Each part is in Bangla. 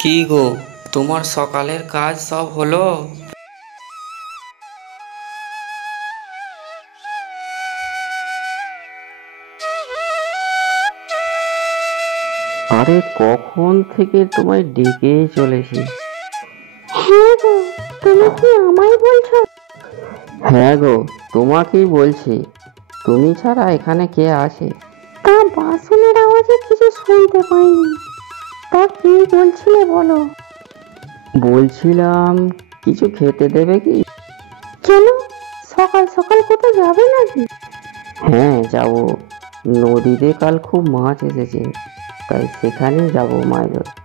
কি গো, তোমার সকালের কাজ সব হলো? আরে কখন থেকে তোমায় ডেকেই চলেছি। হ্যাঁ গো, তুমি কি আমায় বলছো? হ্যাঁ গো, তোমাকেই বলছি। তুমি ছাড়া এখানে কে আছে? তা বাসনের আওয়াজে কিছু শুনতে পাইনি। তা কি বলছিলে বলো। বলছিলাম, কিছু খেতে দেবে কি? কেন, সকাল সকাল কোথাও যাবে নাকি? হ্যাঁ যাব। নদীতে কাল খুব মাছ এসেছে, তাই সেখানে যাব মাছ ধরতে।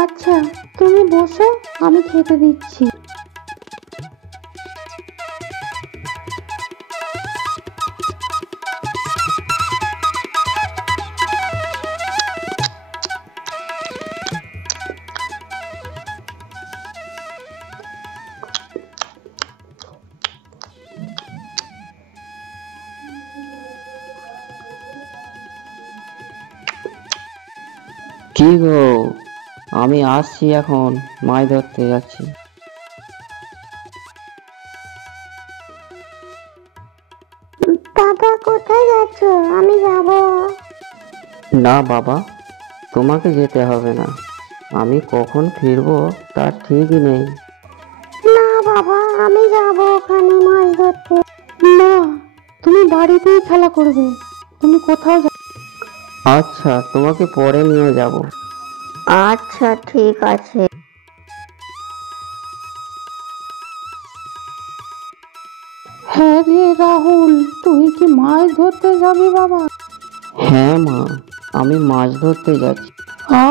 আচ্ছা, তুমি বসো, আমি খেতে দিচ্ছি। কি গো, আমি আসছি, এখন মাছ ধরতে যাচ্ছি। দাদা কোথায় যাচ্ছ? আমি যাব। না বাবা, তোমাকে যেতে হবে না। আমি কখন ফিরবো তার ঠিকই নেই। না বাবা, আমি যাব ওখানে মাছ ধরতে। না, তুমি বাড়িতেই খেলা করবে, তুমি কোথাও আচ্ছা, তোমাকে পরে নিয়ে যাব। আচ্ছা ঠিক আছে। হ্যাঁ রে রাহুল, তুই কি মাছ ধরতে যাবি বাবা? হ্যাঁ মা, আমি মাছ ধরতে যাচ্ছি।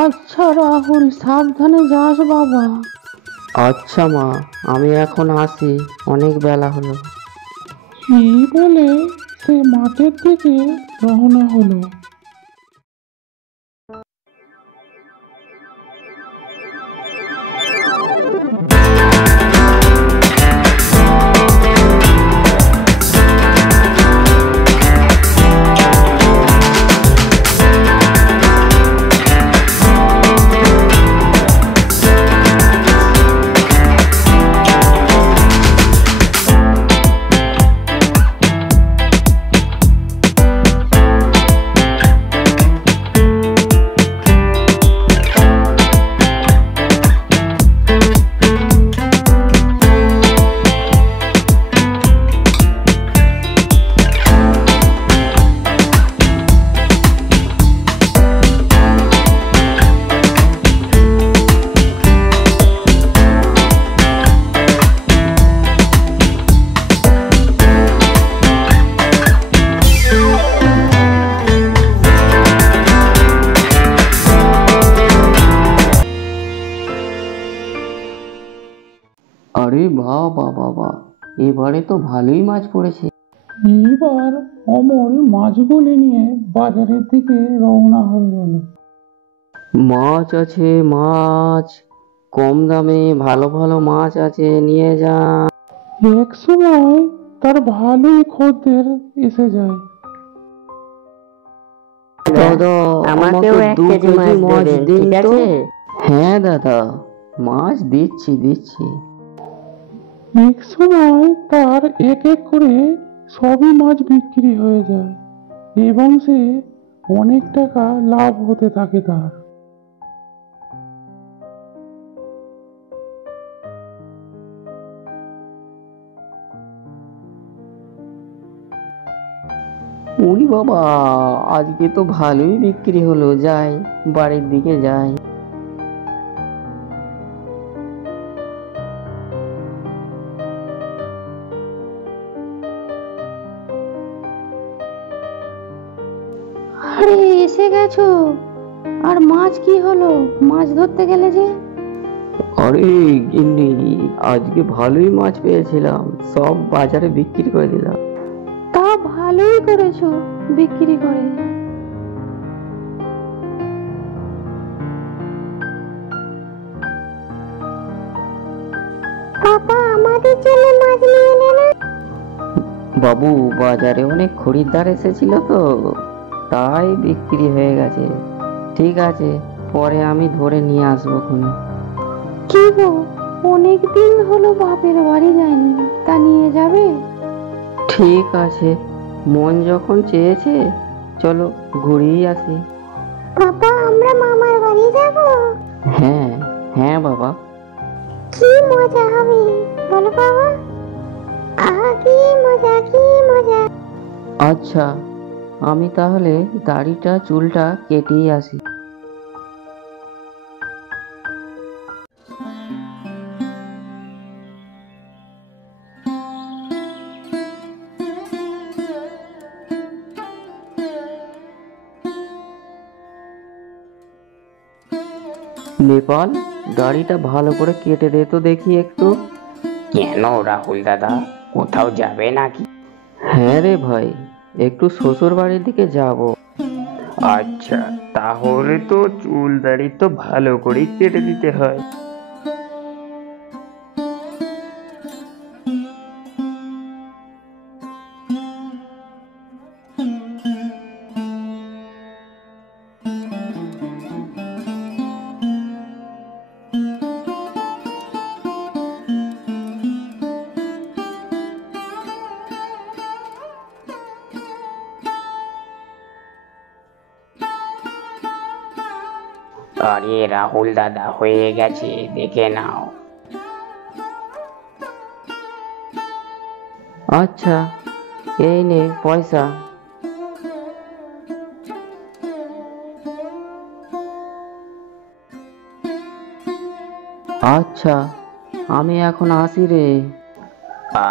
আচ্ছা রাহুল, সাবধানে যাস বাবা। আচ্ছা মা, আমি এখন আসি, অনেক বেলা হলো। এই বলে সে মাঠের দিকে রওনা হলো। আরে বাহ বাহ বাহ বাহ, এবারে তো ভালোই মাছ পড়েছে। এইবার অমল মাছগুলি নিয়ে বাজারের দিকে রওনা হয়ে গেল। মাছ আছে মাছ, কম দামে ভালো ভালো মাছ আছে, নিয়ে যান। এক সময় তার ভালোই খদ্দের এসে যায়। দাদা, আমাকেও 2 কেজি মাছ দিন তো। হ্যাঁ দাদা, মাছ দিচ্ছি দিচ্ছি। এক সময় তার এক এক করে সবই মাছ বিক্রি হয়ে যায় এবং সে অনেক টাকা লাভ হতে থাকে তার। উনি বাবা, আজকে তো ভালোই বিক্রি হলো, যাই বাড়ির দিকে যাই। আরে এসে গেছো, আর মাছ কি হলো? মাছ ধরতে গেলে যে? আরে গিন্নি, আজকে ভালোই মাছ পেয়েছিলাম, সব বাজারে বিক্রি করে দিলাম। তা ভালোই করেছো বিক্রি করে। পাপা আমাদের জন্য মাছ নিয়ে এলে না? বাবু, বাজারে অনেক খরিদ্দার এসেছিল তো, তাই বিক্রি হয়ে গেছে। ঠিক আছে, পরে আমি ধরে নিয়ে আসবো খুনি। কি গো, অনেক দিন হলো বাপের বাড়ি যায়নি, তা নিয়ে যাবে? ঠিক আছে, মন যখন চেয়েছে চলো ঘুরেই আসি। পাপা, আমরা মামার বাড়ি যাব? হ্যাঁ হ্যাঁ বাবা। কি মজা হবে বলো বাবা। আহা, কি মজা, কি মজা। আচ্ছা, আমি তাহলে দাড়িটা চুলটা কেটেই আসি। নেপাল, দাড়িটা ভালো করে কেটে দে তো দেখি একটু। কেন রাহুল দাদা, কোথাও যাবে নাকি? হ্যাঁ রে ভাই, একটু শ্বশুর বাড়ির দিকে যাব। আচ্ছা, তাহলে তো চুল দাড়ি তো ভালো করে কেটে দিতে হয়। আরে রাহুল দাদা, হয়ে গেছে, দেখে নাও। আচ্ছা, এই নে পয়সা। আচ্ছা, আমি এখন আসি রে।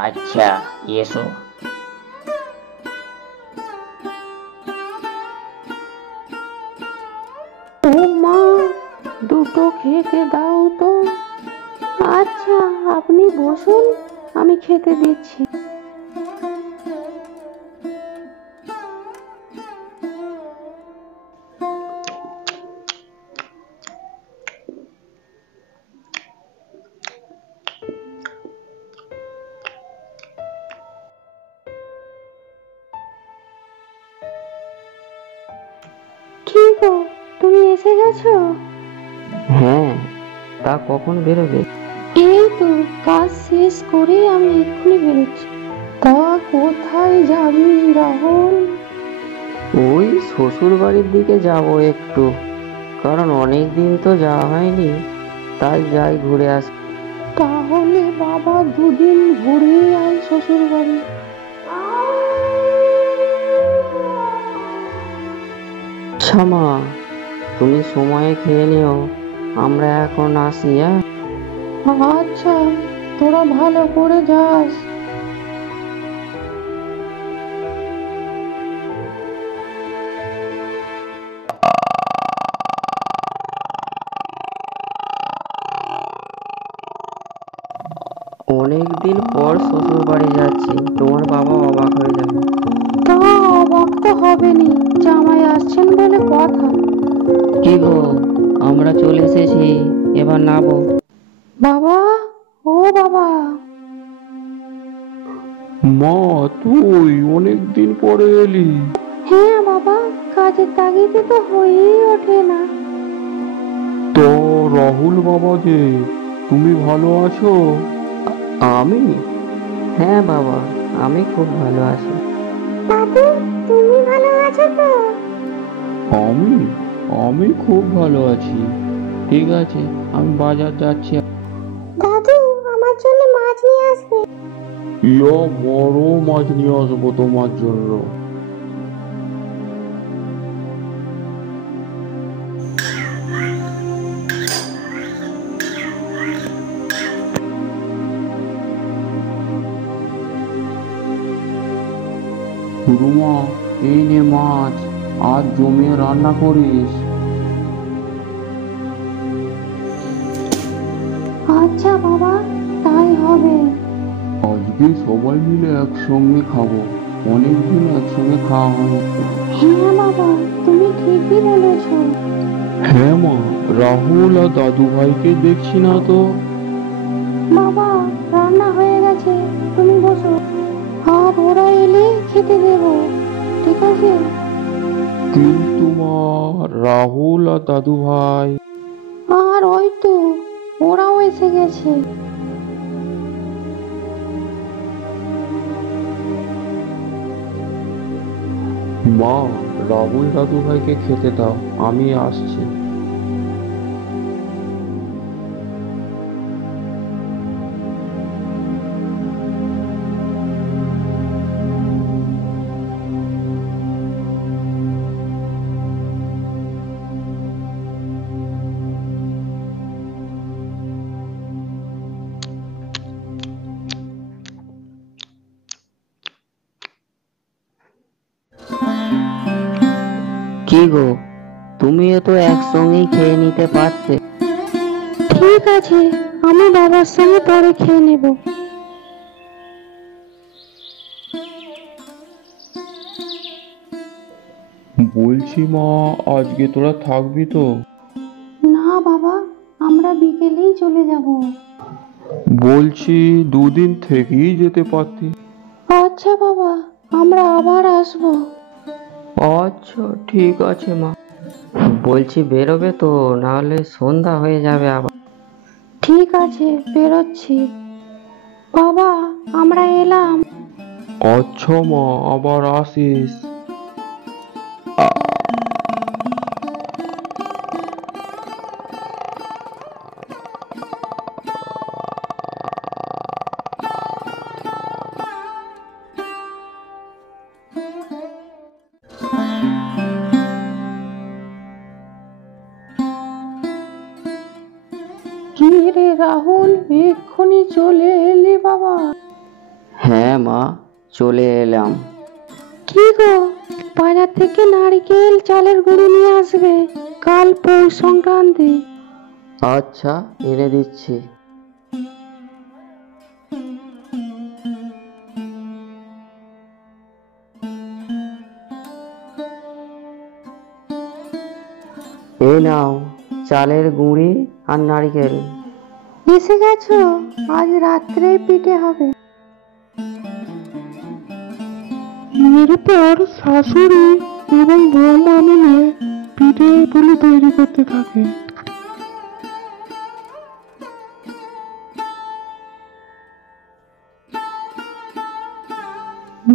আচ্ছা, এসো। ও মা, দুটো খেতে দাও তো। আচ্ছা, আপনি বসুন, আমি খেতে দিচ্ছি। কি গো, তুমি এসে গেছো? হ্যাঁ, তা কখন বেরোবে? এই তো কাজ শেষ করে আমি এক্ষুনি বেরোচ্ছি। তা কোথায় যাবি রাহুল? ওই শ্বশুর বাড়ির দিকে যাব একটু, কারণ অনেক দিন তো যাওয়া হয়নি, তাই যাই ঘুরে আস। তাহলে বাবা, দুদিন ঘুরে আয় শ্বশুর বাড়ি। ক্ষমা, তুমি সময়ে খেয়ে নিও, আমরা এখন আসি। হ্যাঁ, আচ্ছা, তোরা ভালো করে যাস। অনেক দিন পর শ্বশুর বাড়ি যাচ্ছি, তোমার বাবা অবাক হয়ে যাবে। তা অবাক তো হবেনি, জামাই আসছেন বলে কথা। কি গো, আমরা চলে এসেছি, এবার নাবো। বাবা, ও বাবা। মা, তুই অনেক দিন পরে এলি। হ্যাঁ বাবা, কাজের তাগিদে তো হয়েই ওঠে না। তো রাহুল বাবা যে, তুমি ভালো আছো? আমি? হ্যাঁ বাবা, আমি খুব ভালো আছি। দাদু, তুমি ভালো আছো তো? আমি আমি খুব ভালো আছি। ঠিক আছে, আমি বাজার যাচ্ছি। দাদু, আমার জন্য মাছ নিয়ে আসবে। ইয়া, বড় মাছ নিয়ে আসবো তোমার জন্য। রুমা, এই নে মাছ, আজ জমিয়ে রান্না করিস। আচ্ছা বাবা, তাই হবে। আজকে সবাই মিলে একসঙ্গে খাবো, অনেকদিন একসঙ্গে খাওয়া হয়নি। হ্যাঁ বাবা, তুমি ঠিকই বলেছো। হ্যাঁ মা, রাহুল আর দাদু ভাইকে দেখছি না তো। বাবা, রান্না হয়ে গেছে, তুমি বসো। আর ওরা এলে খেতে দেবো, ঠিক আছে? কিন্তু মা, রাহুল আর দাদু ভাই। আর ওই তো ওরাও এসে গেছে। মা, রাহুল দাদু ভাইকে খেতে দাও, আমি আসছি। কি গো, তুমিও তো একসঙ্গেই খেয়ে নিতে পারতে। ঠিক আছে, আমি বাবার সঙ্গে পরে খেয়ে নেব। বলছি মা, আজকে তোরা থাকবি তো? না বাবা, আমরা বিকেলেই চলে যাব। বলছি, দুদিন থেকেই যেতে পারতি। আচ্ছা বাবা, আমরা আবার আসবো। আচ্ছা ঠিক আছে মা। বলছি বেরোবে তো, নাহলে সন্ধ্যা হয়ে যাবে আবার। ঠিক আছে, বেরোচ্ছি। বাবা, আমরা এলাম। আচ্ছা মা, আবার আসিস। কি রে রাহুল, এক্ষুনি চলে এলি বাবা? হ্যাঁ মা, চলে এলাম। কি গো, বাজার থেকে নারকেল চালের গুঁড়ো নিয়ে আসবে, কাল পৌষ সংক্রান্তি। আচ্ছা, এনে দিচ্ছি। এই নাও চালের গুঁড়ি আর নারকেল। এসে গেছো? আজ রাত্রে পিঠে হবে। এরপর শাশুড়ি এবং বৌমা মিলে পিঠে পুলি তৈরি করতে থাকে।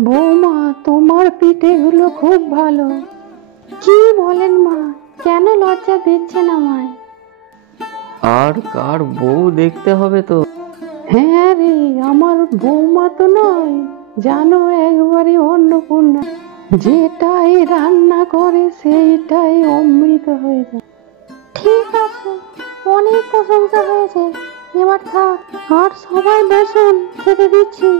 বৌমা, তোমার পিঠেগুলো খুব ভালো। কি বলেন মা, কেন লজ্জা দিচ্ছেন আমায়? আর কার বউ দেখতে হবে তো। হ্যাঁ রে, আমার বৌমা তো নয়, জানো একবারে অন্নপূর্ণা। যেটাই রান্না করে সেইটাই অমৃত হয়ে যায়। ঠিক আছে, অনেক প্রশংসা হয়েছে, এবার থাক। আর সবাই বসুন, খেতে দিচ্ছি।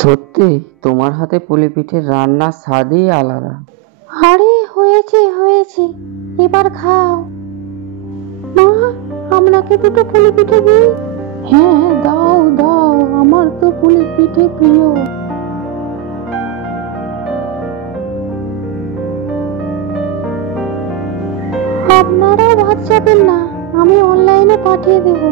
সত্যি তোমার হাতে পুলি পিঠের রান্নার স্বাদই আলাদা। আরে হয়েছে হয়েছে, এবার খাও। মা, আপনাকে দুটো পুলি পিঠে দিই? হ্যাঁ দাও দাও, আমার তো পুলি পিঠে প্রিয়। আপনারাও ভাত চাবেন না, আমি অনলাইনে পাঠিয়ে দেবো।